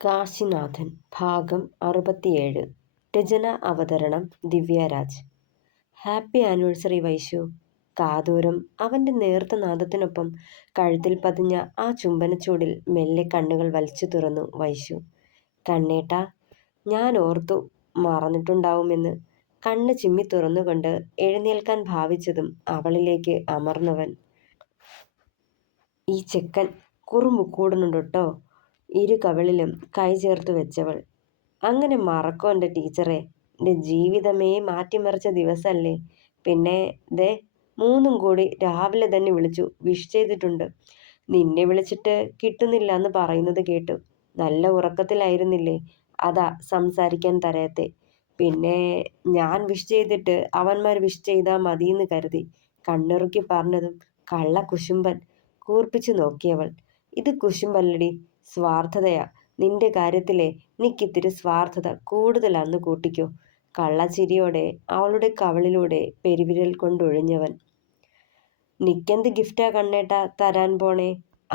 കാശിനാഥൻ ഭാഗം 67. രചന അവതരണം Divyaraj. Happy anniversary Vaishu. കാതോരം അവൻ്റെ നേർത്ത നാദത്തിനൊപ്പം കഴുത്തിൽ പതിഞ്ഞ ആ ചുംബനച്ചൂടിൽ മെല്ലെ കണ്ണുകൾ വലിച്ചു തുറന്നു വൈശു. കണ്ണേട്ടാ, ഞാൻ ഓർത്തു മറന്നിട്ടുണ്ടാവുമെന്ന്. കണ്ണ് ചിമ്മി തുറന്നുകൊണ്ട് എഴുന്നേൽക്കാൻ ഭാവിച്ചതും അവളിലേക്ക് അമർന്നവൻ. ഈ ചെക്കൻ കുറുമ്പ് കൂടുന്നുണ്ടോ? ഇരു കവിളിലും കൈ ചേർത്ത് വെച്ചവൾ. അങ്ങനെ മറക്കോ എൻ്റെ ടീച്ചറെ? എൻ്റെ ജീവിതമേ മാറ്റിമറിച്ച ദിവസമല്ലേ. പിന്നെ ദേ മൂന്നും കൂടി രാവിലെ തന്നെ വിളിച്ചു വിഷ് ചെയ്തിട്ടുണ്ട്. നിന്നെ വിളിച്ചിട്ട് കിട്ടുന്നില്ല എന്ന് പറയുന്നത് കേട്ടു. നല്ല ഉറക്കത്തിലായിരുന്നില്ലേ, അതാ സംസാരിക്കാൻ തരയത്തെ. പിന്നെ ഞാൻ വിഷ് ചെയ്തിട്ട് അവന്മാർ വിഷ് ചെയ്താൽ മതിയെന്ന് കരുതി. കണ്ണിറുക്കി പറഞ്ഞതും കള്ള കുശുമ്പൻ കൂർപ്പിച്ചു നോക്കിയവൾ. ഇത് കുശുമ്പല്ലടി, സ്വാർത്ഥതയാ. നിന്റെ കാര്യത്തിലെ നിക്കിത്തിരി സ്വാർത്ഥത കൂടുതലാന്ന് കൂട്ടിക്കോ. കള്ളച്ചിരിയോടെ അവളുടെ കവിളിലൂടെ പെരുവിരൽ കൊണ്ടൊഴിഞ്ഞവൻ. നിക്കെന്ത് ഗിഫ്റ്റാ കണ്ണേട്ടാ തരാൻ പോണേ?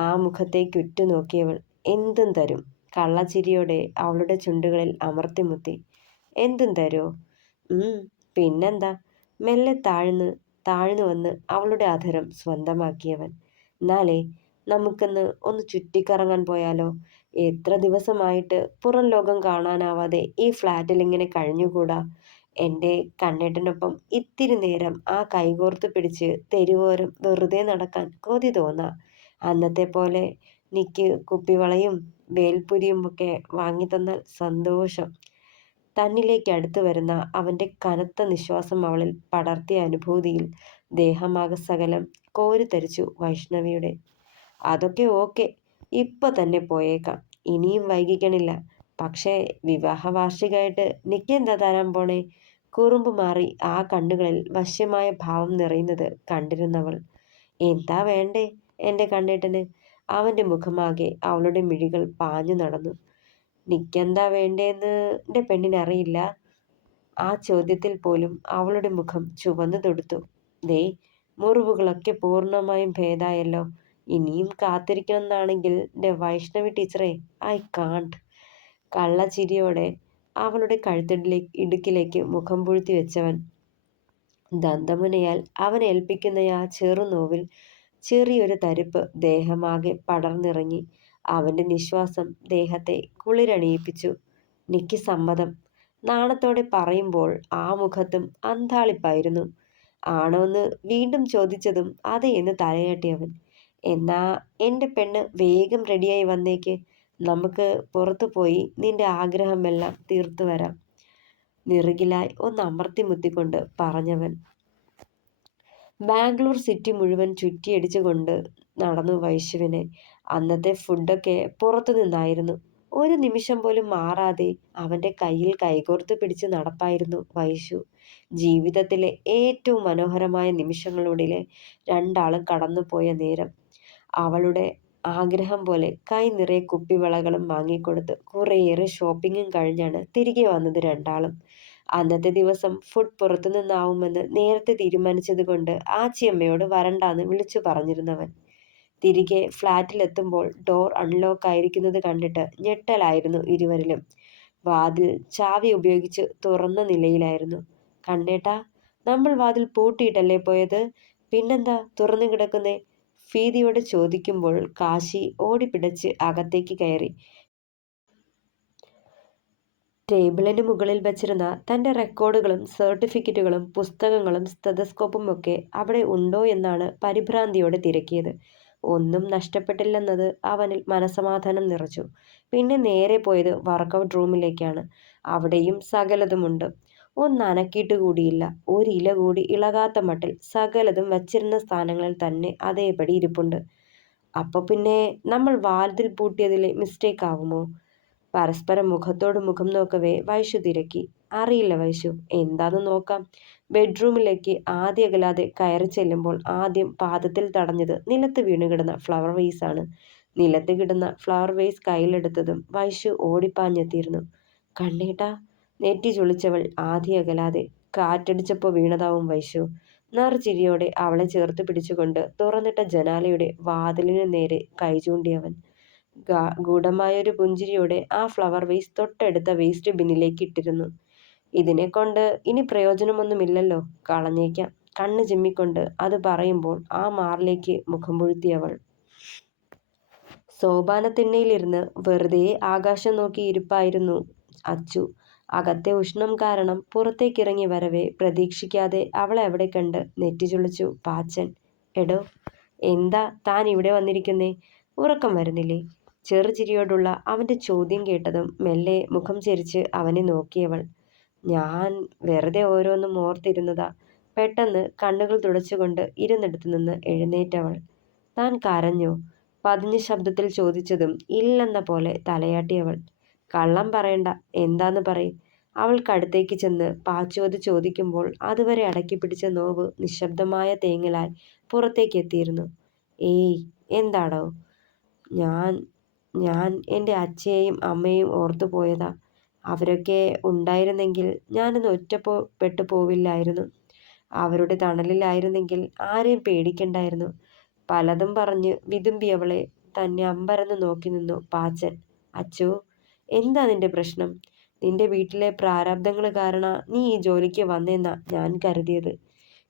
ആ മുഖത്തേക്ക് ഉറ്റുനോക്കിയവൾ. എന്തും തരും. കള്ളച്ചിരിയോടെ അവളുടെ ചുണ്ടുകളിൽ അമർത്തിമുത്തി. എന്തും തരുമോ? പിന്നെന്താ? മെല്ലെ താഴ്ന്നു വന്ന് അവളുടെ അധരം സ്വന്തമാക്കിയവൻ. എന്നാലേ നമുക്കൊന്ന് ഒന്ന് ചുറ്റിക്കറങ്ങാൻ പോയാലോ? എത്ര ദിവസമായിട്ട് പുറം ലോകം കാണാനാവാതെ ഈ ഫ്ലാറ്റിൽ ഇങ്ങനെ കഴിഞ്ഞുകൂടാ? എൻ്റെ കണ്ണേട്ടനൊപ്പം ഇത്തിരി നേരം ആ കൈകോർത്ത് പിടിച്ച് തെരുവോരം വെറുതെ നടക്കാൻ കൊതി തോന്നാ. അന്നത്തെ പോലെ നിക്ക് കുപ്പിവളയും വേൽപുരിയും ഒക്കെ വാങ്ങിത്തന്നാൽ സന്തോഷം. തന്നിലേക്ക് അടുത്തു വരുന്ന അവൻ്റെ കനത്ത നിശ്വാസം അവളിൽ പടർത്തിയ അനുഭൂതിയിൽ ദേഹമാകെ സകലം കോരിത്തരിച്ചു വൈഷ്ണവിയുടെ. അതൊക്കെ ഓക്കെ, ഇപ്പൊ തന്നെ പോയേക്കാം. ഇനിയും വൈകിക്കണില്ല. പക്ഷേ വിവാഹ വാർഷികമായിട്ട് നിക്കെന്താ തരാൻ പോണേ? കുറുമ്പ് മാറി ആ കണ്ണുകളിൽ വശ്യമായ ഭാവം നിറയുന്നത് കണ്ടിരുന്നവൾ. എന്താ വേണ്ടേ എൻ്റെ കണ്ണേട്ടന്? അവൻ്റെ മുഖമാകെ അവളുടെ മിഴികൾ പാഞ്ഞു നടന്നു. നിക്കെന്താ വേണ്ടേന്ന് എൻ്റെ പെണ്ണിനറിയില്ല. ആ ചോദ്യത്തിൽ പോലും അവളുടെ മുഖം ചുവന്നു തൊടുത്തു. ദേ, മുറിവുകളൊക്കെ പൂർണ്ണമായും ഭേദായല്ലോ. ഇനിയും കാത്തിരിക്കണമെന്നാണെങ്കിൽ എൻ്റെ വൈഷ്ണവി ടീച്ചറെ, ഐ കാണ്ട്. കള്ളച്ചിരിയോടെ അവളുടെ ഇടുക്കിലേക്ക് മുഖം പൂഴ്ത്തി വെച്ചവൻ. ദന്തമുനയാൽ അവനെ ഏൽപ്പിക്കുന്ന ആ ചെറുനോവിൽ ചെറിയൊരു തരിപ്പ് ദേഹമാകെ പടർന്നിറങ്ങി. അവൻ്റെ നിശ്വാസം ദേഹത്തെ കുളിരണിയിപ്പിച്ചു. നിക്ക് സമ്മതം. നാണത്തോടെ പറയുമ്പോൾ ആ മുഖത്തും അന്താളിപ്പായിരുന്നു. ആണോന്ന് വീണ്ടും ചോദിച്ചതും അതെ എന്ന് തലയാട്ടിയവൻ. എന്നാ എൻ്റെ പെണ്ണ് വേഗം റെഡിയായി വന്നേക്ക്. നമുക്ക് പുറത്തു പോയി നിന്റെ ആഗ്രഹമെല്ലാം തീർത്തു വരാം. നിറുകിലായി ഒന്ന് അമർത്തി മുത്തിക്കൊണ്ട് പറഞ്ഞവൻ. ബാംഗ്ലൂർ സിറ്റി മുഴുവൻ ചുറ്റിയടിച്ചുകൊണ്ട് നടന്നു വൈശുവിനെ. അന്നത്തെ ഫുഡൊക്കെ പുറത്തു നിന്നായിരുന്നു. ഒരു നിമിഷം പോലും മാറാതെ അവൻ്റെ കയ്യിൽ കൈകോർത്ത് പിടിച്ച് നടപ്പായിരുന്നു വൈശു. ജീവിതത്തിലെ ഏറ്റവും മനോഹരമായ നിമിഷങ്ങളിലൂടെ രണ്ടാളും കടന്നുപോയ നേരം. അവളുടെ ആഗ്രഹം പോലെ കൈ നിറയെ കുപ്പിവളകളും വാങ്ങിക്കൊടുത്ത് കുറേയേറെ ഷോപ്പിങ്ങും കഴിഞ്ഞാണ് തിരികെ വന്നത് രണ്ടാളും. അന്നത്തെ ദിവസം ഫുഡ് പുറത്തുനിന്നാവുമെന്ന് നേരത്തെ തീരുമാനിച്ചത് കൊണ്ട് ആച്ചിയമ്മയോട് വരണ്ടാന്ന് വിളിച്ചു പറഞ്ഞിരുന്നവൻ. തിരികെ ഫ്ലാറ്റിലെത്തുമ്പോൾ ഡോർ അൺലോക്ക് ആയിരിക്കുന്നത് കണ്ടിട്ട് ഞെട്ടലായിരുന്നു ഇരുവരിലും. വാതിൽ ചാവി ഉപയോഗിച്ച് തുറന്ന നിലയിലായിരുന്നു. കണ്ണേട്ടാ, നമ്മൾ വാതിൽ പൂട്ടിയിട്ടല്ലേ പോയത്? പിന്നെന്താ തുറന്നു കിടക്കുന്നേ? ഭീതിയോടെ ചോദിക്കുമ്പോൾ കാശി ഓടിപ്പിടച്ച് അകത്തേക്ക് കയറി. ടേബിളിന് മുകളിൽ വച്ചിരുന്ന തൻ്റെ റെക്കോർഡുകളും സർട്ടിഫിക്കറ്റുകളും പുസ്തകങ്ങളും സ്റ്റെതസ്കോപ്പും ഒക്കെ അവിടെ ഉണ്ടോ എന്നാണ് പരിഭ്രാന്തിയോടെ തിരക്കിയത്. ഒന്നും നഷ്ടപ്പെട്ടില്ലെന്നത് അവനിൽ മനസമാധാനം നിറച്ചു. പിന്നെ നേരെ പോയത് വർക്കൗട്ട് റൂമിലേക്കാണ്. അവിടെയും സകലതുമുണ്ട്. ഒന്നനക്കിയിട്ട് കൂടിയില്ല. ഒരില കൂടി ഇളകാത്ത മട്ടിൽ സകലതും വച്ചിരുന്ന സ്ഥാനങ്ങളിൽ തന്നെ അതേപടി ഇരിപ്പുണ്ട്. അപ്പൊ പിന്നെ നമ്മൾ വാതിൽ പൂട്ടിയതിലെ മിസ്റ്റേക്ക് ആവുമോ? പരസ്പരം മുഖത്തോട് മുഖം നോക്കവേ വൈശു തിരക്കി. അറിയില്ല വൈശു, എന്താന്ന് നോക്കാം. ബെഡ്റൂമിലേക്ക് ആദ്യ അകലാതെ കയറി ചെല്ലുമ്പോൾ ആദ്യം പാദത്തിൽ തടഞ്ഞത് നിലത്ത് വീണുകിടന്ന ഫ്ലവർ വേസ് ആണ്. നിലത്ത് കിടന്ന ഫ്ലവർ വേസ് കയ്യിലെടുത്തതും വൈശു ഓടിപ്പാഞ്ഞെത്തിയിരുന്നു. കണ്ണേട്ടാ, നെറ്റി ചൊളിച്ചവൾ ആദ്യ അകലാതെ. കാറ്റടിച്ചപ്പോൾ വീണതാവും വൈശു. നറുചിരിയോടെ അവളെ ചേർത്ത് പിടിച്ചുകൊണ്ട് തുറന്നിട്ട ജനാലയുടെ വാതിലിനു നേരെ കൈ ചൂണ്ടിയവൻ. ഗൂഢമായൊരു പുഞ്ചിരിയോടെ ആ ഫ്ലവർ വേസ് തൊട്ടടുത്ത വേസ്റ്റ് ബിന്നിലേക്ക് ഇട്ടിരുന്നു. ഇതിനെക്കൊണ്ട് ഇനി പ്രയോജനമൊന്നുമില്ലല്ലോ, കളഞ്ഞേക്കാം. കണ്ണ് ചിമ്മിക്കൊണ്ട് അത് പറയുമ്പോൾ ആ മാറിലേക്ക് മുഖം പൊഴുത്തിയവൾ സോപാനത്തിണ്ണയിലിരുന്ന് വെറുതെ ആകാശം നോക്കി ഇരിപ്പായിരുന്നു അച്ചു. അകത്തെ ഉഷ്ണം കാരണം പുറത്തേക്കിറങ്ങി വരവെ പ്രതീക്ഷിക്കാതെ അവളെ അവിടെ കണ്ട് നെറ്റിചുളിച്ചു പാച്ചൻ. എടോ, എന്താ താൻ ഇവിടെ വന്നിരിക്കുന്നേ? ഉറക്കം വരുന്നില്ലേ? ചെറുചിരിയോടുള്ള അവന്റെ ചോദ്യം കേട്ടതും മെല്ലെ മുഖം ചെരിച്ച് അവനെ നോക്കിയവൾ. ഞാൻ വെറുതെ ഓരോന്നും ഓർത്തിരുന്നതാ. പെട്ടെന്ന് കണ്ണുകൾ തുടച്ചുകൊണ്ട് ഇരുന്നിടത്തു നിന്ന് എഴുന്നേറ്റവൾ. താൻ കരഞ്ഞോ? പതിഞ്ഞ ശബ്ദത്തിൽ ചോദിച്ചതും ഇല്ലെന്ന പോലെ തലയാട്ടിയവൾ. കള്ളം പറയണ്ട, എന്താന്ന് പറയ്. അവൾക്കടുത്തേക്ക് ചെന്ന് പാച്ചു അത് ചോദിക്കുമ്പോൾ അതുവരെ അടക്കി പിടിച്ച നോവ് നിശബ്ദമായ തേങ്ങലായി പുറത്തേക്ക് എത്തിയിരുന്നു. ഏയ്, എന്താടോ? ഞാൻ ഞാൻ എൻ്റെ അച്ഛയെയും അമ്മയെയും ഓർത്തു പോയതാ. അവരൊക്കെ ഉണ്ടായിരുന്നെങ്കിൽ ഞാനൊന്ന് ഒറ്റപ്പെട്ടു പോവില്ലായിരുന്നു. അവരുടെ തണലിലായിരുന്നെങ്കിൽ ആരെയും പേടിക്കണ്ടായിരുന്നു. പലതും പറഞ്ഞ് വിതുമ്പിയവളെ തന്നെ അമ്പരന്ന് നോക്കി നിന്നു പാച്ചൻ. അച്ചോ, എന്താ നിന്റെ പ്രശ്നം? നിന്റെ വീട്ടിലെ പ്രാരാബ്ദങ്ങൾ കാരണ നീ ഈ ജോലിക്ക് വന്നെന്നാ ഞാൻ കരുതിയത്.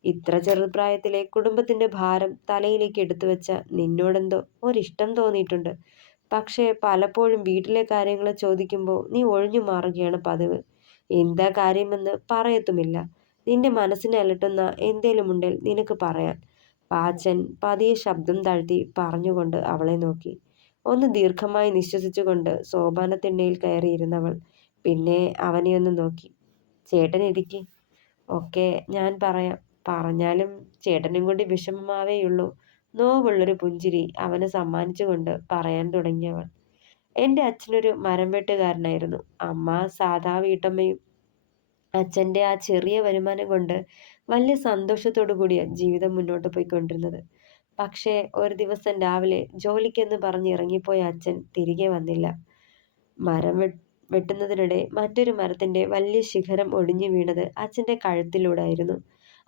ഇത്ര ചെറുപ്രായത്തിലെ കുടുംബത്തിന്റെ ഭാരം തലയിലേക്ക് എടുത്തു വെച്ച നിന്നോടെന്തോ ഒരിഷ്ടം തോന്നിയിട്ടുണ്ട്. പക്ഷേ പലപ്പോഴും വീട്ടിലെ കാര്യങ്ങൾ ചോദിക്കുമ്പോൾ നീ ഒഴിഞ്ഞു മാറുകയാണ് പതിവ്. എന്താ കാര്യമെന്ന് പറയത്തുമില്ല. നിന്റെ മനസ്സിനെ അലട്ടുന്ന എന്തേലുമുണ്ടേൽ നിനക്ക് പറയാൻ. പാച്ചൻ പതിയെ ശബ്ദം താഴ്ത്തി പറഞ്ഞുകൊണ്ട് അവളെ നോക്കി. ഒന്ന് ദീർഘമായി നിശ്വസിച്ചുകൊണ്ട് സോപാനത്തിണ്ണയിൽ കയറിയിരുന്നവൾ പിന്നെ അവനെയൊന്ന് നോക്കി. ചേട്ടൻ ഇരിക്ക്. ഒക്കെ ഞാൻ പറയാം. പറഞ്ഞാലും ചേട്ടനും കൂടി വിഷമമാവേയുള്ളൂ. നോവുള്ളൊരു പുഞ്ചിരി അവന് സമ്മാനിച്ചുകൊണ്ട് പറയാൻ തുടങ്ങിയവൾ. എൻ്റെ അച്ഛനൊരു മരം വെട്ടുകാരനായിരുന്നു. അമ്മ സാധാ വീട്ടമ്മയും. അച്ഛൻ്റെ ആ ചെറിയ വരുമാനം കൊണ്ട് വലിയ സന്തോഷത്തോടു കൂടിയ ജീവിതം മുന്നോട്ട് പോയിക്കൊണ്ടിരുന്നത്. പക്ഷേ ഒരു ദിവസം രാവിലെ ജോലിക്കെന്ന് പറഞ്ഞ് ഇറങ്ങിപ്പോയ അച്ഛൻ തിരികെ വന്നില്ല. മരം വെട്ടുന്നതിനിടെ മറ്റൊരു മരത്തിന്റെ വലിയ ശിഖരം ഒടിഞ്ഞു വീണത് അച്ഛൻ്റെ കഴുത്തിലൂടായിരുന്നു.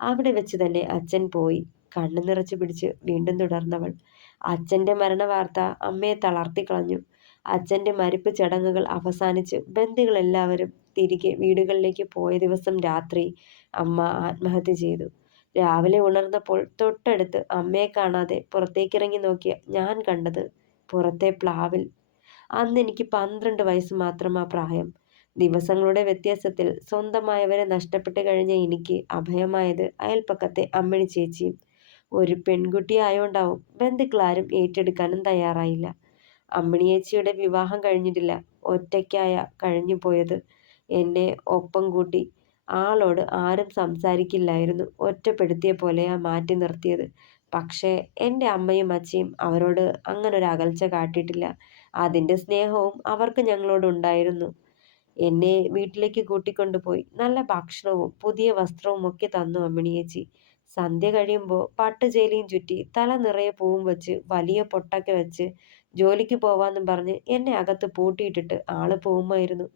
അവിടെ വെച്ച് തന്നെ അച്ഛൻ പോയി. കണ്ണു നിറച്ചു പിടിച്ച് വീണ്ടും തുടർന്നവൾ. അച്ഛൻ്റെ മരണവാർത്ത അമ്മയെ തളർത്തിക്കളഞ്ഞു. അച്ഛൻ്റെ മരിപ്പ് ചടങ്ങുകൾ അവസാനിച്ച് ബന്ധുക്കളെല്ലാവരും തിരികെ വീടുകളിലേക്ക് പോയ ദിവസം രാത്രി അമ്മ ആത്മഹത്യ ചെയ്തു. രാവിലെ ഉണർന്നപ്പോൾ തൊട്ടടുത്ത് അമ്മയെ കാണാതെ പുറത്തേക്കിറങ്ങി നോക്കിയ ഞാൻ കണ്ടത് പുറത്തെ പ്ലാവിൽ. അന്ന് എനിക്ക് 12 വയസ്സ് മാത്രമാ പ്രായം. ദിവസങ്ങളുടെ വ്യത്യാസത്തിൽ സ്വന്തമായവരെ നഷ്ടപ്പെട്ട് കഴിഞ്ഞ എനിക്ക് അഭയമായത് അയൽപ്പക്കത്തെ അമ്മിണി ചേച്ചിയും. ഒരു പെൺകുട്ടിയായോണ്ടാവും ബന്ധുക്കളാരും ഏറ്റെടുക്കാനും തയ്യാറായില്ല. അമ്മിണിയേച്ചിയുടെ വിവാഹം കഴിഞ്ഞിട്ടില്ല. ഒറ്റയ്ക്കായ കഴിഞ്ഞു പോയത്. എന്നെ ഒപ്പം കൂട്ടി. ആളോട് ആരും സംസാരിക്കില്ലായിരുന്നു. ഒറ്റപ്പെടുത്തിയ പോലെയാ മാറ്റി നിർത്തിയത്. പക്ഷേ എൻ്റെ അമ്മയും അച്ഛയും അവരോട് അങ്ങനൊരു അകൽച്ച കാട്ടിയിട്ടില്ല. അതിൻ്റെ സ്നേഹവും അവർക്ക് ഞങ്ങളോടുണ്ടായിരുന്നു. എന്നെ വീട്ടിലേക്ക് കൂട്ടിക്കൊണ്ടുപോയി നല്ല ഭക്ഷണവും പുതിയ വസ്ത്രവും ഒക്കെ തന്നു അമ്മിണിയേച്ചി. സന്ധ്യ കഴിയുമ്പോൾ പട്ടുചേലിയും ചുറ്റി തല നിറയെ പൂവും വെച്ച് വലിയ പൊട്ടൊക്കെ വെച്ച് ജോലിക്ക് പോവാന്നും പറഞ്ഞ് എന്നെ അകത്ത് പൂട്ടിയിട്ടിട്ട് ആള് പോകുമായിരുന്നു.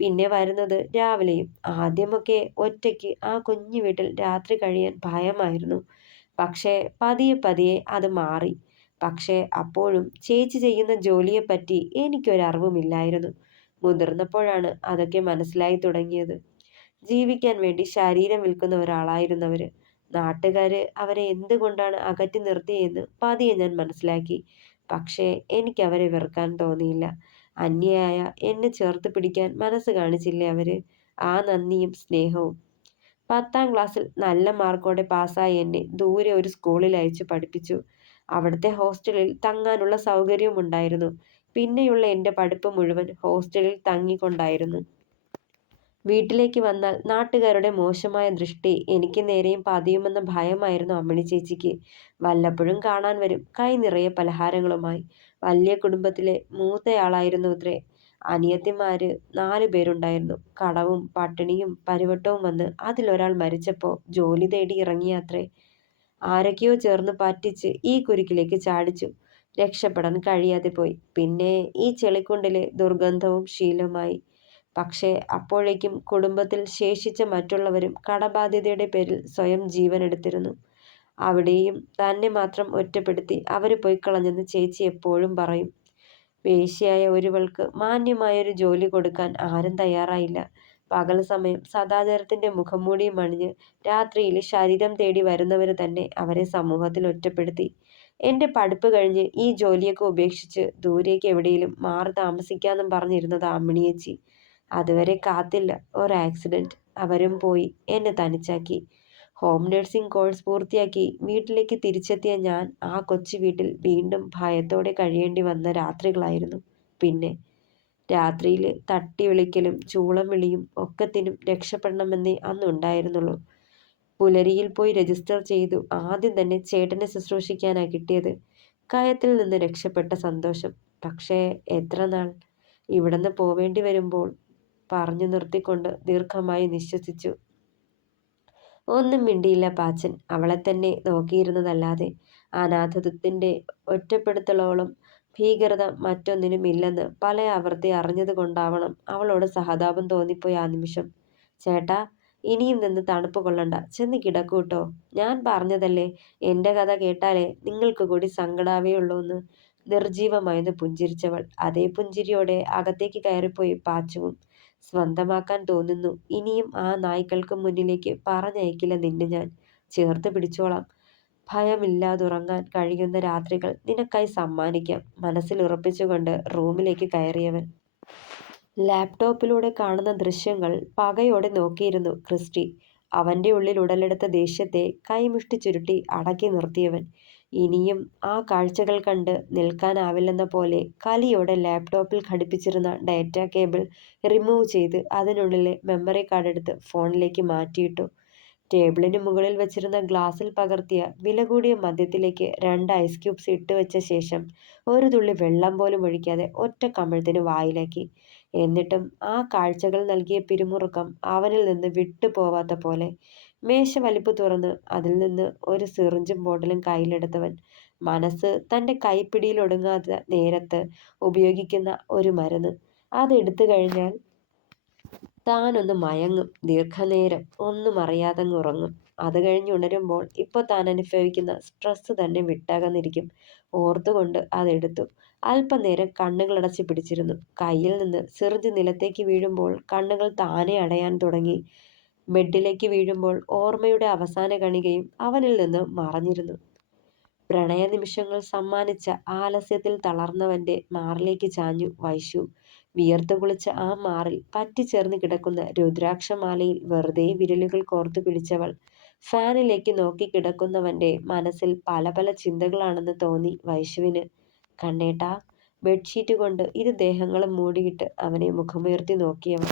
പിന്നെ വരുന്നത് രാവിലെയും. ആദ്യമൊക്കെ ഒറ്റയ്ക്ക് ആ കുഞ്ഞു വീട്ടിൽ രാത്രി കഴിയാൻ ഭയമായിരുന്നു. പക്ഷേ പതിയെ പതിയെ അത് മാറി. പക്ഷേ അപ്പോഴും ചേച്ചി ചെയ്യുന്ന ജോലിയെപ്പറ്റി എനിക്കൊരറിവുമില്ലായിരുന്നു. മുതിർന്നപ്പോഴാണ് അതൊക്കെ മനസ്സിലായി തുടങ്ങിയത്. ജീവിക്കാൻ വേണ്ടി ശരീരം വിൽക്കുന്ന ഒരാളായിരുന്നവര്. നാട്ടുകാര് അവരെ എന്തുകൊണ്ടാണ് അകറ്റി നിർത്തിയെന്ന് പതിയെ ഞാൻ മനസ്സിലാക്കി. പക്ഷേ എനിക്കവരെ വെറുക്കാൻ തോന്നിയില്ല. അന്യയായ എന്നെ ചേർത്ത് പിടിക്കാൻ മനസ്സ് കാണിച്ചില്ലേ അവര്. ആ നന്ദിയും സ്നേഹവും. 10ാം ക്ലാസ്സിൽ നല്ല മാർക്കോടെ പാസ്സായി എന്നെ ദൂരെ ഒരു സ്കൂളിൽ അയച്ചു പഠിപ്പിച്ചു. അവിടുത്തെ ഹോസ്റ്റലിൽ തങ്ങാനുള്ള സൗകര്യവും ഉണ്ടായിരുന്നു. പിന്നെയുള്ള എൻ്റെ പഠിപ്പ് മുഴുവൻ ഹോസ്റ്റലിൽ തങ്ങിക്കൊണ്ടായിരുന്നു. വീട്ടിലേക്ക് വന്നാൽ നാട്ടുകാരുടെ മോശമായ ദൃഷ്ടി എനിക്ക് നേരെയും പതിയുമെന്ന ഭയമായിരുന്നു അമ്മിണി ചേച്ചിക്ക്. വല്ലപ്പോഴും കാണാൻ വരും, കൈ നിറയെ പലഹാരങ്ങളുമായി. വലിയ കുടുംബത്തിലെ മൂത്തയാളായിരുന്നുത്രേ. അനിയത്തിമാര് 4 പേരുണ്ടായിരുന്നു. കടവും പട്ടിണിയും പരിവട്ടവും വന്ന് അതിലൊരാൾ മരിച്ചപ്പോൾ ജോലി തേടി ഇറങ്ങിയത്രേ. ആരൊക്കെയോ ചേർന്ന് പറ്റിച്ച് ഈ കുരുക്കിലേക്ക് ചാടിച്ചു. രക്ഷപ്പെടാൻ കഴിയാതെ പോയി. പിന്നെ ഈ ചെളിക്കുണ്ടിലെ ദുർഗന്ധവും ശീലമായി. പക്ഷേ അപ്പോഴേക്കും കുടുംബത്തിൽ ശേഷിച്ച മറ്റുള്ളവരും കടബാധ്യതയുടെ പേരിൽ സ്വയം ജീവനെടുത്തിരുന്നു. അവിടെയും തന്നെ മാത്രം ഒറ്റപ്പെടുത്തി അവര് പൊയ്ക്കളഞ്ഞെന്ന് ചേച്ചി എപ്പോഴും പറയും. വേശ്യയായ ഒരുവൾക്ക് മാന്യമായൊരു ജോലി കൊടുക്കാൻ ആരും തയ്യാറായില്ല. പകൽ സമയം സദാചാരത്തിന്റെ മുഖംമൂടിയും അണിഞ്ഞ് രാത്രിയിൽ ശരീരം തേടി വരുന്നവര് തന്നെ അവരെ സമൂഹത്തിൽ ഒറ്റപ്പെടുത്തി. എന്റെ പഠിപ്പ് കഴിഞ്ഞ് ഈ ജോലിയൊക്കെ ഉപേക്ഷിച്ച് ദൂരേക്ക് എവിടെയെങ്കിലും മാറി താമസിക്കാന്നും പറഞ്ഞിരുന്നത് അമ്മിണിയേച്ചി. അതുവരെ കാത്തില്ല, ഒരു ആക്സിഡന്റ്. അവരും പോയി, എന്നെ തനിച്ചാക്കി. ഹോം നഴ്സിംഗ് കോഴ്സ് പൂർത്തിയാക്കി വീട്ടിലേക്ക് തിരിച്ചെത്തിയ ഞാൻ ആ കൊച്ചു വീട്ടിൽ വീണ്ടും ഭയത്തോടെ കഴിയേണ്ടി വന്ന രാത്രികളായിരുന്നു. പിന്നെ രാത്രിയിൽ തട്ടി വിളിക്കലും ചൂളം വിളിയും ഒക്കത്തിനും രക്ഷപ്പെടണമെന്നേ അന്നുണ്ടായിരുന്നുള്ളൂ. പുലരിയിൽ പോയി രജിസ്റ്റർ ചെയ്തു. ആദ്യം തന്നെ ചേട്ടനെ ശുശ്രൂഷിക്കാനാ കിട്ടിയത്. കയത്തിൽ നിന്ന് രക്ഷപ്പെട്ട സന്തോഷം. പക്ഷേ എത്ര നാൾ ഇവിടുന്ന് പോവേണ്ടി വരുമ്പോൾ പറഞ്ഞു നിർത്തിക്കൊണ്ട് ദീർഘമായി നിശ്വസിച്ചു. ഒന്നും മിണ്ടിയില്ല പാച്ചൻ. അവളെ തന്നെ നോക്കിയിരുന്നതല്ലാതെ. അനാഥത്വത്തിന്റെ ഒറ്റപ്പെടുത്തലോളം ഭീകരത മറ്റൊന്നിനുമില്ലെന്ന് പല ആവർത്തി അറിഞ്ഞത് കൊണ്ടാവണം അവളോട് സഹതാപം തോന്നിപ്പോയി ആ നിമിഷം. ചേട്ടാ, ഇനിയും നിന്ന് തണുപ്പ് കൊള്ളണ്ട, ചെന്ന് കിടക്കൂട്ടോ. ഞാൻ പറഞ്ഞതല്ലേ, എന്റെ കഥ കേട്ടാലേ നിങ്ങൾക്ക് കൂടി സങ്കടാവേയുള്ളൂന്ന്. നിർജീവമായെന്ന് പുഞ്ചിരിച്ചവൾ. അതേ പുഞ്ചിരിയോടെ അകത്തേക്ക് കയറിപ്പോയി പാച്ചുവും. സ്വന്തമാക്കാൻ തോന്നുന്നു. ഇനിയും ആ നായ്ക്കൾക്ക് മുന്നിലേക്ക് പറഞ്ഞയക്കില്ല നിന്നെ ഞാൻ. ചേർത്ത് പിടിച്ചോളാം. ഭയമില്ലാതുറങ്ങാൻ കഴിയുന്ന രാത്രികൾ നിനക്കായി സമ്മാനിക്കാം. മനസ്സിൽ ഉറപ്പിച്ചുകൊണ്ട് റൂമിലേക്ക് കയറിയവൻ. ലാപ്ടോപ്പിലൂടെ കാണുന്ന ദൃശ്യങ്ങൾ പകയോടെ നോക്കിയിരുന്നു ക്രിസ്റ്റി. അവന്റെ ഉള്ളിൽ ഉടലെടുത്ത ദേഷ്യത്തെ കൈമുഷ്ടി ചുരുട്ടി അടക്കി നിർത്തിയവൻ. ഇനിയും ആ കാഴ്ചകൾ കണ്ട് നിൽക്കാനാവില്ലെന്ന പോലെ കലിയോടെ ലാപ്ടോപ്പിൽ ഘടിപ്പിച്ചിരുന്ന ഡാറ്റ കേബിൾ റിമൂവ് ചെയ്ത് അതിനുള്ളിലെ മെമ്മറി കാർഡ് എടുത്ത് ഫോണിലേക്ക് മാറ്റിയിട്ടു. ടേബിളിന് മുകളിൽ വെച്ചിരുന്ന ഗ്ലാസിൽ പകർത്തിയ വില കൂടിയ മദ്യത്തിലേക്ക് 2 ഐസ് ക്യൂബ്സ് ഇട്ടുവെച്ച ശേഷം ഒരു തുള്ളി വെള്ളം പോലും ഒഴിക്കാതെ ഒറ്റ കമിഴ്ത്തിന് വായിലാക്കി. എന്നിട്ടും ആ കാഴ്ചകൾ നൽകിയ പിരിമുറുക്കം അവനിൽ നിന്ന് വിട്ടുപോവാത്ത പോലെ. മേശ വലിപ്പ് തുറന്ന് അതിൽ നിന്ന് ഒരു സിറിഞ്ചും ബോട്ടിലും കയ്യിലെടുത്തവൻ. മനസ്സ് തന്റെ കൈപ്പിടിയിൽ ഒടുങ്ങാത്ത നേരത്ത് ഉപയോഗിക്കുന്ന ഒരു മരുന്ന്. അതെടുത്തു കഴിഞ്ഞാൽ താനൊന്ന് മയങ്ങും. ദീർഘനേരം ഒന്നും അറിയാതങ്ങ് ഉറങ്ങും. അത് കഴിഞ്ഞ് ഉണരുമ്പോൾ ഇപ്പോൾ താൻ അനുഭവിക്കുന്ന സ്ട്രെസ് തന്നെ വിട്ടകന്നിരിക്കും. ഓർത്തുകൊണ്ട് അതെടുത്തു. അല്പനേരം കണ്ണുകളടച്ച് പിടിച്ചിരുന്നു. കയ്യിൽ നിന്ന് സിറിഞ്ച് നിലത്തേക്ക് വീഴുമ്പോൾ കണ്ണുകൾ താനെ അടയാൻ തുടങ്ങി. ബെഡിലേക്ക് വീഴുമ്പോൾ ഓർമ്മയുടെ അവസാന കണികയും അവനിൽ നിന്ന് മറഞ്ഞിരുന്നു. പ്രണയ നിമിഷങ്ങൾ സമ്മാനിച്ച ആലസ്യത്തിൽ തളർന്നവന്റെ മാറിലേക്ക് ചാഞ്ഞു വൈശു. വിയർത്തു കുളിച്ച ആ മാറിൽ പറ്റിച്ചേർന്ന് കിടക്കുന്ന രുദ്രാക്ഷമാലയിൽ വെറുതെ വിരലുകൾ കോർത്തു പിടിച്ചവൾ. ഫാനിലേക്ക് നോക്കി കിടക്കുന്നവന്റെ മനസ്സിൽ പല പല ചിന്തകളാണെന്ന് തോന്നി വൈശുവിന്. കണ്ണേട്ടാ. ബെഡ്ഷീറ്റ് കൊണ്ട് ഇരു ദേഹങ്ങളും മൂടിയിട്ട് അവനെ മുഖമുയർത്തി നോക്കിയവൻ.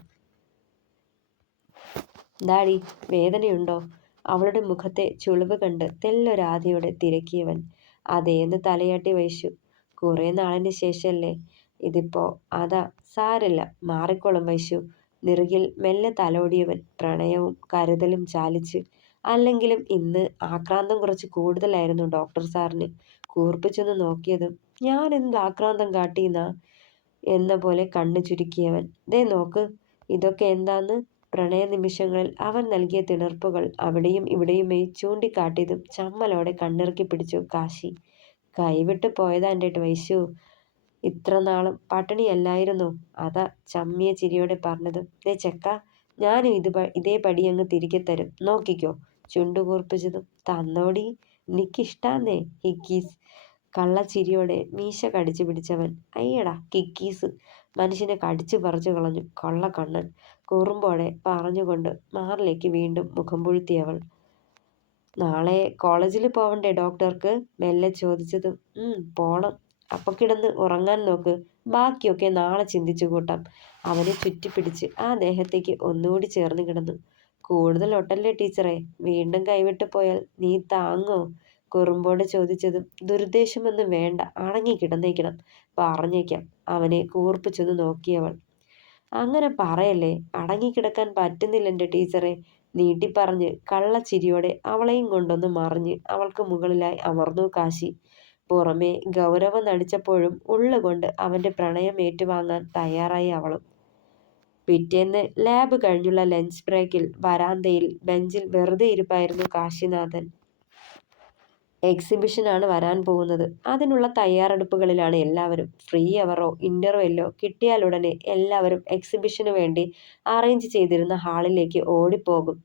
ദാടി, വേദനയുണ്ടോ? അവളുടെ മുഖത്തെ ചുളിവ് കണ്ട് തെല്ലൊരാധിയോടെ തിരക്കിയവൻ. അതേന്ന് തലയാട്ടി വൈശു. കുറെ നാളിന് ശേഷല്ലേ ഇതിപ്പോ. അതാ. സാരില്ല, മാറിക്കോളും വൈശു. നിറുകിൽ മെല്ലെ തലോടിയവൻ പ്രണയവും കരുതലും ചാലിച്ച്. അല്ലെങ്കിലും ഇന്ന് ആക്രാന്തം കുറച്ച് കൂടുതലായിരുന്നു ഡോക്ടർ സാറിന്. കൂർപ്പിച്ചൊന്ന് നോക്കിയതും ഞാൻ എന്ത് ആക്രാന്തം കാട്ടിയെന്നാ എന്ന പോലെ കണ്ണു ചുരുക്കിയവൻ. ദേ നോക്ക്, ഇതൊക്കെ എന്താന്ന്. പ്രണയ നിമിഷങ്ങളിൽ അവൻ നൽകിയ തിണർപ്പുകൾ അവിടെയും ഇവിടെയുമായി ചൂണ്ടിക്കാട്ടിയതും ചമ്മലോടെ കണ്ണിറുക്കി പിടിച്ചു കാശി. കൈവിട്ട് പോയതാ എൻ്റെ വൈശു. ഇത്ര നാളും പട്ടിണിയല്ലായിരുന്നോ? അതാ ചമ്മിയ ചിരിയോടെ പറഞ്ഞതും. ദേ ചെക്ക, ഞാനും ഇതേ പടി അങ്ങ് തിരികെ തരും, നോക്കിക്കോ. ചുണ്ടുകൂർപ്പിച്ചതും. തന്നോടി, എനിക്കിഷ്ടാന്നേ ഹിക്കീസ്. കള്ളച്ചിരിയോടെ മീശ കടിച്ചു പിടിച്ചവൻ. അയ്യടാ കിക്കീസ്. മനുഷ്യനെ കടിച്ചു പറിച്ചു കളഞ്ഞു കൊള്ളക്കണ്ണൻ. കുറുമ്പോടെ പറഞ്ഞുകൊണ്ട് മാറിലേക്ക് വീണ്ടും മുഖം പൂഴ്ത്തിയവൾ. നാളെ കോളേജിൽ പോവണ്ടേ ഡോക്ടർക്ക്? മെല്ലെ ചോദിച്ചതും. പോണം. അപ്പൊ കിടന്ന് ഉറങ്ങാൻ നോക്ക്. ബാക്കിയൊക്കെ നാളെ ചിന്തിച്ചു കൂട്ടാം. അവനെ ചുറ്റിപ്പിടിച്ച് ആ ദേഹത്തേക്ക് ഒന്നുകൂടി ചേർന്ന് കിടന്നു. കൂടുതൽ ഒട്ടല്ലേ ടീച്ചറെ. വീണ്ടും കൈവിട്ട് പോയാൽ നീ താങ്ങോ? കുറുമ്പോട് ചോദിച്ചതും. ദുരുദ്ദേശമൊന്നും വേണ്ട, അടങ്ങി കിടന്നേക്കണം. പറഞ്ഞേക്കാം. അവനെ കൂർപ്പിച്ചൊന്ന് നോക്കിയവൾ. അങ്ങനെ പറയല്ലേ. അടങ്ങിക്കിടക്കാൻ പറ്റുന്നില്ല എൻ്റെ ടീച്ചറെ. നീട്ടിപ്പറഞ്ഞ് കള്ളച്ചിരിയോടെ അവളെയും കൊണ്ടൊന്ന് മറിഞ്ഞ് അവൾക്ക് മുകളിലായി അമർന്നു കാശി. പുറമേ ഗൗരവം നടിച്ചപ്പോഴും ഉള്ളുകൊണ്ട് അവന്റെ പ്രണയം ഏറ്റുവാങ്ങാൻ തയ്യാറായി അവളും. പിറ്റേന്ന് ലാബ് കഴിഞ്ഞുള്ള ലഞ്ച് ബ്രേക്കിൽ വരാന്തയിൽ ബെഞ്ചിൽ വെറുതെ ഇരിപ്പായിരുന്നു കാശിനാഥൻ. എക്സിബിഷനാണ് വരാൻ പോകുന്നത്. അതിനുള്ള തയ്യാറെടുപ്പുകളിലാണ് എല്ലാവരും. ഫ്രീ അവറോ ഇൻ്റർവെല്ലോ കിട്ടിയാലുടനെ എല്ലാവരും എക്സിബിഷന് വേണ്ടി അറേഞ്ച് ചെയ്തിരുന്ന ഹാളിലേക്ക് ഓടിപ്പോകും.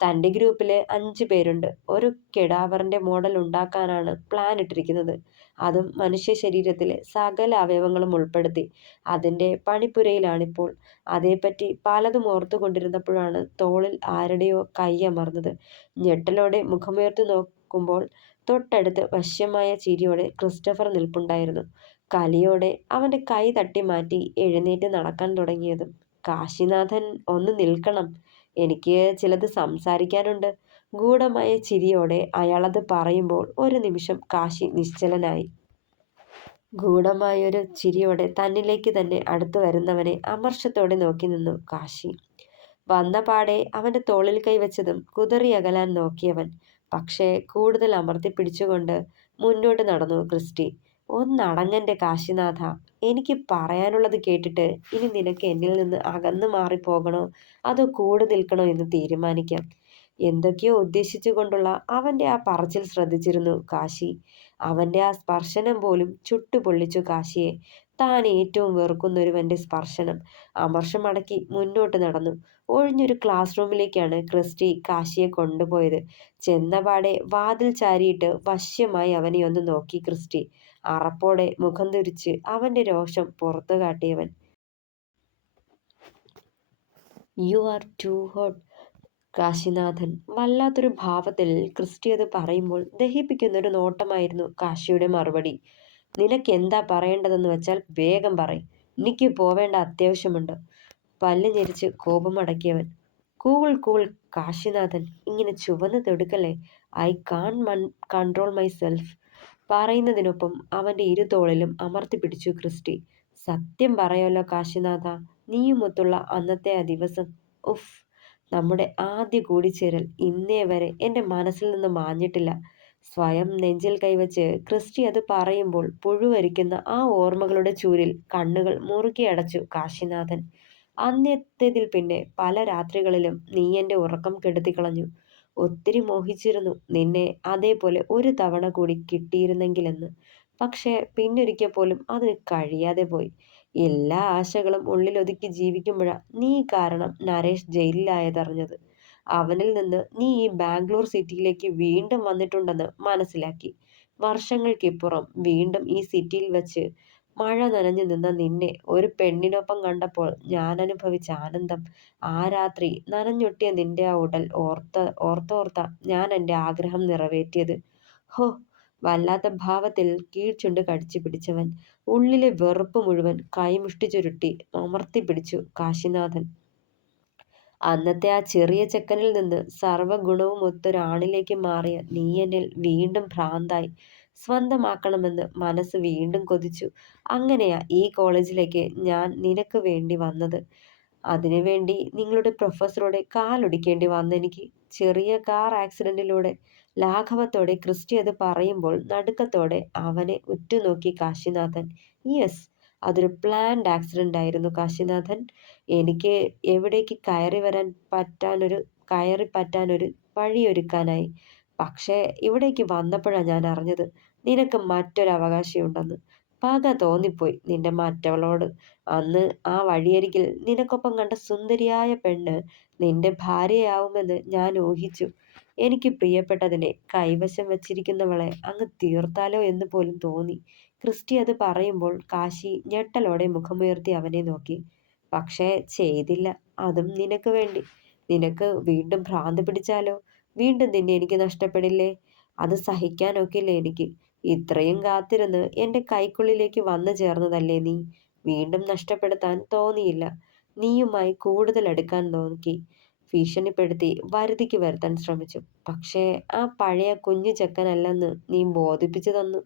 തൻ്റെ ഗ്രൂപ്പിലെ 5 പേരുണ്ട്. ഒരു കെഡാവറിൻ്റെ മോഡൽ ഉണ്ടാക്കാനാണ് പ്ലാൻ ഇട്ടിരിക്കുന്നത്. അതും മനുഷ്യ ശരീരത്തിലെ സകല അവയവങ്ങളും ഉൾപ്പെടുത്തി. അതിൻ്റെ പണിപ്പുരയിലാണിപ്പോൾ. അതേപ്പറ്റി പലതും ഓർത്തുകൊണ്ടിരുന്നപ്പോഴാണ് തോളിൽ ആരുടെയോ കൈയമർന്നത്. ഞെട്ടലോടെ മുഖമുയർത്തി നോക്കുമ്പോൾ തൊട്ടടുത്ത് വശ്യമായ ചിരിയോടെ ക്രിസ്റ്റഫർ നിൽപ്പുണ്ടായിരുന്നു. കലിയോടെ അവൻ്റെ കൈ തട്ടി മാറ്റി എഴുന്നേറ്റ് നടക്കാൻ തുടങ്ങിയതും, കാശിനാഥൻ ഒന്ന് നിൽക്കണം, എനിക്ക് ചിലത് സംസാരിക്കാനുണ്ട്. ഗൂഢമായ ചിരിയോടെ അയാളത് പറയുമ്പോൾ ഒരു നിമിഷം കാശി നിശ്ചലനായി. ഗൂഢമായൊരു ചിരിയോടെ തന്നിലേക്ക് തന്നെ അടുത്തു വരുന്നവനെ അമർഷത്തോടെ നോക്കി നിന്നു കാശി. വന്ന പാടെ അവൻ്റെ തോളിൽ കൈവച്ചതും കുതറിയകലാൻ നോക്കിയവൻ. പക്ഷേ കൂടുതൽ അമർത്തി പിടിച്ചുകൊണ്ട് മുന്നോട്ട് നടന്നു ക്രിസ്റ്റി. ഒന്നടങ്ങൻ്റെ കാശിനാഥ, എനിക്ക് പറയാനുള്ളത് കേട്ടിട്ട് ഇനി നിനക്ക് എന്നിൽ നിന്ന് അകന്നു മാറിപ്പോകണോ അതോ കൂടെ നിൽക്കണോ എന്ന് തീരുമാനിക്കാം. എന്തൊക്കെയോ ഉദ്ദേശിച്ചുകൊണ്ടുള്ള അവൻ്റെ ആ പറച്ചിൽ ശ്രദ്ധിച്ചിരുന്നു കാശി. അവൻ്റെ ആ സ്പർശനം പോലും ചുട്ടുപൊള്ളിച്ചു കാശിയെ. താൻ ഏറ്റവും വെറുക്കുന്നൊരുവൻ്റെ സ്പർശനം. അമർഷമടക്കി മുന്നോട്ട് നടന്നു. ഒഴിഞ്ഞൊരു ക്ലാസ് റൂമിലേക്കാണ് ക്രിസ്റ്റി കാശിയെ കൊണ്ടുപോയത്. ചെന്നപാടെ വാതിൽ ചാരിയിട്ട് വശ്യമായി അവനെ ഒന്ന് നോക്കി ക്രിസ്റ്റി. അറപ്പോടെ മുഖം തുരിച്ച് അവൻ്റെ രോഷം പുറത്തു കാട്ടിയവൻ. You are too hot Kashinathan. വല്ലാത്തൊരു ഭാവത്തിൽ ക്രിസ്റ്റി അത് പറയുമ്പോൾ ദഹിപ്പിക്കുന്നൊരു നോട്ടമായിരുന്നു കാശിയുടെ മറുപടി. നിനക്കെന്താ പറയേണ്ടതെന്ന് വെച്ചാൽ വേഗം പറയ്. എനിക്ക് പോവേണ്ട അത്യാവശ്യമുണ്ട്. പല്ല് ഞെരിച്ച് കോപമടക്കിയവൻ. കൂൾ കൂൾ കാശിനാഥൻ, ഇങ്ങനെ ചുവന്ന് തെടുക്കല്ലേ. I can control myself. പറയുന്നതിനൊപ്പം അവൻ്റെ ഇരുതോളിലും അമർത്തി പിടിച്ചു ക്രിസ്റ്റി. സത്യം പറയാലോ കാശിനാഥ, നീയുമൊത്തുള്ള അന്നത്തെ ആ ദിവസം, ഉഫ്, നമ്മുടെ ആദ്യ കൂടിച്ചേരൽ ഇന്നേ വരെ എൻ്റെ മനസ്സിൽ നിന്ന് മാഞ്ഞിട്ടില്ല. സ്വയം നെഞ്ചിൽ കൈവച്ച് ക്രിസ്റ്റി അത് പറയുമ്പോൾ പുഴുവരിക്കുന്ന ആ ഓർമ്മകളുടെ ചൂരിൽ കണ്ണുകൾ മുറുകെ അടച്ചു കാശിനാഥൻ. അന്നത്തേതിൽ പിന്നെ പല രാത്രികളിലും നീ എൻ്റെ ഉറക്കം കെടുത്തിക്കളഞ്ഞു. ഒത്തിരി മോഹിച്ചിരുന്നു നിന്നെ അതേപോലെ ഒരു തവണ കൂടി കിട്ടിയിരുന്നെങ്കിലെന്ന്. പക്ഷേ പിന്നൊരിക്കൽ പോലും അതിന് കഴിയാതെ പോയി. എല്ലാ ആശകളും ഉള്ളിലൊതുക്കി ജീവിക്കുമ്പോഴാ നീ കാരണം നരേഷ് ജയിലിലായതറിഞ്ഞത്. അവനിൽ നിന്ന് നീ ഈ ബാംഗ്ലൂർ സിറ്റിയിലേക്ക് വീണ്ടും വന്നിട്ടുണ്ടെന്ന് മനസ്സിലാക്കി. വർഷങ്ങൾക്കിപ്പുറം വീണ്ടും ഈ സിറ്റിയിൽ വച്ച് മഴ നനഞ്ഞു നിന്ന നിന്നെ ഒരു പെണ്ണിനൊപ്പം കണ്ടപ്പോൾ ഞാൻ അനുഭവിച്ച ആനന്ദം. ആ രാത്രി നനഞ്ഞൊട്ടിയ നിന്റെ ആ ഉടൽ ഓർത്തോർത്ത ഞാൻ എൻ്റെ ആഗ്രഹം നിറവേറ്റിയത്. ഹോ, വല്ലാത്ത ഭാവത്തിൽ കീഴ്ചുണ്ട് കടിച്ചു പിടിച്ചവൻ. ഉള്ളിലെ വെറുപ്പ് മുഴുവൻ കൈമുഷ്ടി ചുരുട്ടി അമർത്തി പിടിച്ചു കാശിനാഥൻ. അന്നത്തെ ആ ചെറിയ ചെക്കനിൽ നിന്ന് സർവ്വഗുണവും ഒത്തൊരാണിലേക്ക് മാറിയ നീ എന്നിൽ വീണ്ടും ഭ്രാന്തായി. സ്വന്തമാക്കണമെന്ന് മനസ്സ് വീണ്ടും കൊതിച്ചു. അങ്ങനെയാ ഈ കോളേജിലേക്ക് ഞാൻ നിനക്ക് വേണ്ടി വന്നത്. അതിനുവേണ്ടി നിങ്ങളുടെ പ്രൊഫസറോടെ കാലൊടിക്കേണ്ടി വന്നെനിക്ക്. ചെറിയ കാർ ആക്സിഡന്റിലൂടെ. ലാഘവത്തോടെ ക്രിസ്റ്റി അത് പറയുമ്പോൾ നടുക്കത്തോടെ അവനെ ഉറ്റുനോക്കി കാശിനാഥൻ. യെസ്, അതൊരു പ്ലാൻഡ് ആക്സിഡന്റ് ആയിരുന്നു കാശിനാഥൻ. എനിക്ക് എവിടേക്ക് കയറി പറ്റാനൊരു വഴിയൊരുക്കാനായി. പക്ഷേ ഇവിടേക്ക് വന്നപ്പോഴാണ് ഞാൻ അറിഞ്ഞത് നിനക്ക് മറ്റൊരവകാശിയുണ്ടെന്ന്. പക തോന്നിപ്പോയി നിന്റെ മറ്റവളോട്. അന്ന് ആ വഴിയരികിൽ നിനക്കൊപ്പം കണ്ട സുന്ദരിയായ പെണ്ണ് നിന്റെ ഭാര്യയാവുമെന്ന് ഞാൻ ഊഹിച്ചു. എനിക്ക് പ്രിയപ്പെട്ടതിനെ കൈവശം വച്ചിരിക്കുന്നവളെ അങ്ങ് തീർത്താലോ എന്ന് പോലും തോന്നി. ക്രിസ്റ്റി അത് പറയുമ്പോൾ കാശി ഞെട്ടലോടെ മുഖമുയർത്തി അവനെ നോക്കി. പക്ഷേ ചെയ്തില്ല. അതും നിനക്ക് വേണ്ടി. നിനക്ക് വീണ്ടും ഭ്രാന്ത് പിടിച്ചാലോ? വീണ്ടും നിന്നെ എനിക്ക് നഷ്ടപ്പെടില്ലേ? അത് സഹിക്കാനൊക്കില്ലേ എനിക്ക്? ഇത്രയും കാത്തിരുന്ന് എൻ്റെ കൈക്കുള്ളിലേക്ക് വന്നു ചേർന്നതല്ലേ നീ. വീണ്ടും നഷ്ടപ്പെടുത്താൻ തോന്നിയില്ല. നീയുമായി കൂടുതൽ അടുക്കാൻ നോക്കി. ഭീഷണിപ്പെടുത്തി വരുതിക്ക് വരുത്താൻ ശ്രമിച്ചു. പക്ഷേ ആ പഴയ കുഞ്ഞു ചെക്കനല്ലെന്ന് നീ ബോധിപ്പിച്ചു തന്നു.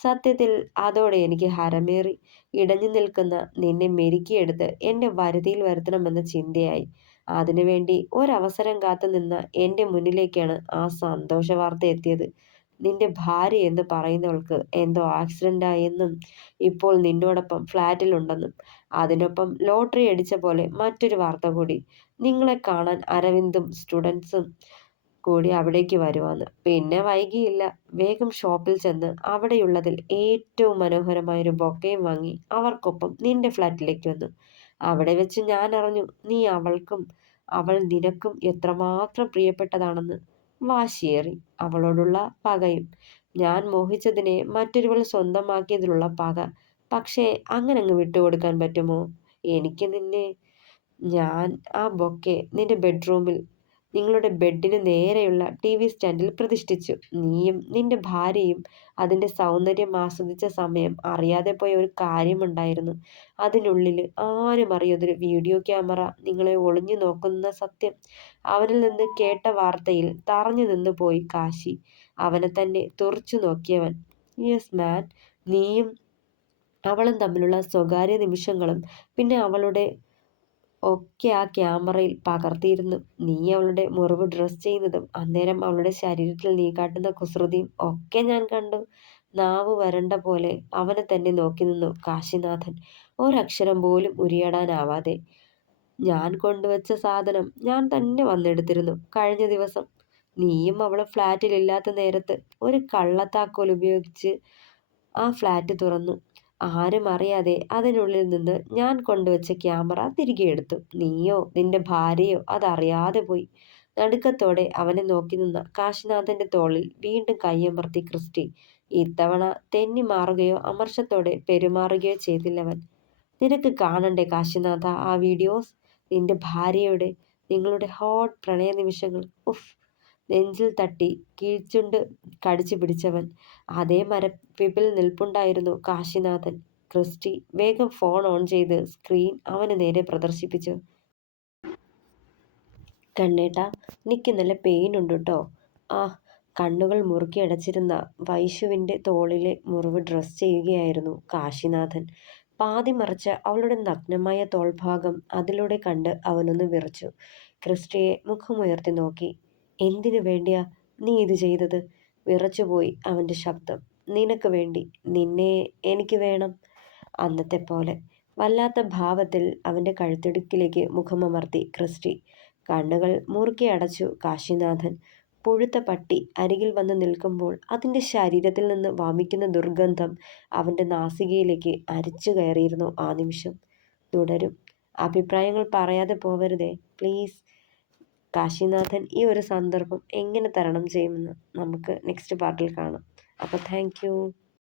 സത്യത്തിൽ അതോടെ എനിക്ക് ഹരമേറി. ഇടഞ്ഞു നിൽക്കുന്ന നിന്നെ മെരുക്കിയെടുത്ത് എൻ്റെ വരുതിയിൽ വരുത്തണമെന്ന ചിന്തയായി. അതിനുവേണ്ടി ഒരവസരം കാത്തു നിന്ന എൻ്റെ മുന്നിലേക്കാണ് ആ സന്തോഷ വാർത്ത എത്തിയത്. നിന്റെ ഭാര്യ എന്ന് പറയുന്നവൾക്ക് എന്തോ ആക്സിഡൻ്റായെന്നും ഇപ്പോൾ നിന്നോടൊപ്പം ഫ്ലാറ്റിലുണ്ടെന്നും. അതിനൊപ്പം ലോട്ടറി അടിച്ച പോലെ മറ്റൊരു വാർത്ത കൂടി. നിങ്ങളെ കാണാൻ അരവിന്ദും സ്റ്റുഡൻസും കൂടി അവിടേക്ക് വരുവാന്ന്. പിന്നെ വൈകിയില്ല. വേഗം ഷോപ്പിൽ ചെന്ന് അവിടെയുള്ളതിൽ ഏറ്റവും മനോഹരമായൊരു ബൊക്കയും വാങ്ങി അവർക്കൊപ്പം നിന്റെ ഫ്ലാറ്റിലേക്ക് വന്നു. അവിടെ വെച്ച് ഞാൻ അറിഞ്ഞു നീ അവൾക്കും അവൾ നിനക്കും എത്രമാത്രം പ്രിയപ്പെട്ടതാണെന്ന്. വാശിയേറി അവളോടുള്ള പകയും, ഞാൻ മോഹിച്ചതിനെ മറ്റൊരുവൾ സ്വന്തമാക്കിയതിലുള്ള പക. പക്ഷേ അങ്ങനങ്ങ് വിട്ടുകൊടുക്കാൻ പറ്റുമോ എനിക്ക് നിന്നെ? ഞാൻ ആ ബൊക്കെ നിന്റെ ബെഡ്റൂമിൽ നിങ്ങളുടെ ബെഡിന് നേരെയുള്ള TV സ്റ്റാൻഡിൽ പ്രതിഷ്ഠിച്ചു. നീയും നിന്റെ ഭാര്യയും അതിൻ്റെ സൗന്ദര്യം ആസ്വദിച്ച സമയം അറിയാതെ പോയ ഒരു കാര്യമുണ്ടായിരുന്നു. അതിനുള്ളിൽ ആരും അറിയാതൊരു വീഡിയോ ക്യാമറ നിങ്ങളെ ഒളിഞ്ഞു നോക്കുന്ന സത്യം. അവനിൽ നിന്ന് കേട്ട വാർത്തയിൽ തറഞ്ഞു നിന്ന് പോയി കാശി. അവനെ തന്നെ തുറച്ചു നോക്കിയവൻ. യെസ് മാൻ. നീയും അവളും തമ്മിലുള്ള സ്വകാര്യ നിമിഷങ്ങളും പിന്നെ അവളുടെ ഒക്കെ ആ ക്യാമറയിൽ പകർത്തിയിരുന്നു. നീ അവളുടെ മുറിവ് ഡ്രസ് ചെയ്യുന്നതും അന്നേരം അവളുടെ ശരീരത്തിൽ നീ കാട്ടുന്ന കുസൃതിയും ഒക്കെ ഞാൻ കണ്ടു. നാവ് വരണ്ട പോലെ അവനെ തന്നെ നോക്കി നിന്നു കാശിനാഥൻ, ഒരക്ഷരം പോലും ഉരിയാടാനാവാതെ. ഞാൻ കൊണ്ടുവച്ച സാധനം ഞാൻ തന്നെ വന്നെടുത്തിരുന്നു കഴിഞ്ഞ ദിവസം. നീയും അവളും ഫ്ലാറ്റിലില്ലാത്ത നേരത്ത് ഒരു കള്ളത്താക്കോൽ ഉപയോഗിച്ച് ആ ഫ്ലാറ്റ് തുറന്നു. ആരും അറിയാതെ അതിനുള്ളിൽ നിന്ന് ഞാൻ കൊണ്ടുവച്ച ക്യാമറ തിരികെ എടുത്തു. നീയോ നിന്റെ ഭാര്യയോ അതറിയാതെ പോയി. നടുക്കത്തോടെ അവനെ നോക്കി നിന്ന കാശിനാഥന്റെ തോളിൽ വീണ്ടും കൈയമർത്തി ക്രിസ്റ്റി. ഇത്തവണ തെന്നി മാറുകയോ അമർഷത്തോടെ പെരുമാറുകയോ ചെയ്തില്ലവൻ. നിനക്ക് കാണണ്ടേ കാശിനാഥ ആ വീഡിയോസ്? നിന്റെ ഭാര്യയുടെ, നിങ്ങളുടെ ഹോട്ട് പ്രണയ നിമിഷങ്ങൾ. ഉഫ്. നെഞ്ചിൽ തട്ടി കീഴ്ച്ചുണ്ട് കടിച്ചു പിടിച്ചവൻ. അതേ മരവിപ്പിൽ നിൽപ്പുണ്ടായിരുന്നു കാശിനാഥൻ. ക്രിസ്റ്റി വേഗം ഫോൺ ഓൺ ചെയ്ത് സ്ക്രീൻ അവന് നേരെ പ്രദർശിപ്പിച്ചു. കണ്ണേട്ടാ, എനിക്ക് നല്ല പെയിൻ ഉണ്ട് കേട്ടോ. ആ. കണ്ണുകൾ മുറുക്കി അടച്ചിരുന്ന വൈശുവിൻ്റെ തോളിലെ മുറിവ് ഡ്രസ് ചെയ്യുകയായിരുന്നു കാശിനാഥൻ. പാതി മറിച്ച അവളുടെ നഗ്നമായ തോൾഭാഗം അതിലൂടെ കണ്ട് അവനൊന്ന് വിറച്ചു. ക്രിസ്റ്റിയെ മുഖമുയർത്തി നോക്കി. എന്തിനു വേണ്ടിയാ നീ ഇത് ചെയ്തത്? വിറച്ചുപോയി അവൻ്റെ ശബ്ദം. നിനക്ക് വേണ്ടി. നിന്നെ എനിക്ക് വേണം. അന്നത്തെ പോലെ വല്ലാത്ത ഭാവത്തിൽ അവൻ്റെ കഴുത്തിടുക്കിലേക്ക് മുഖമമർത്തി ക്രിസ്റ്റി. കണ്ണുകൾ മുറുക്കി അടച്ചു കാശിനാഥൻ. പുഴുത്ത പട്ടി അരികിൽ വന്ന് നിൽക്കുമ്പോൾ അതിൻ്റെ ശരീരത്തിൽ നിന്ന് വമിക്കുന്ന ദുർഗന്ധം അവൻ്റെ നാസികയിലേക്ക് അരിച്ചു കയറിയിരുന്നു ആ നിമിഷം. തുടരും. അഭിപ്രായങ്ങൾ പറയാതെ പോവരുതേ പ്ലീസ്. കാശിനാഥൻ ഈ ഒരു സന്ദർഭം എങ്ങനെ തരണം ചെയ്യുമെന്ന് നമുക്ക് നെക്സ്റ്റ് പാർട്ടിൽ കാണാം. അപ്പോൾ താങ്ക് യു.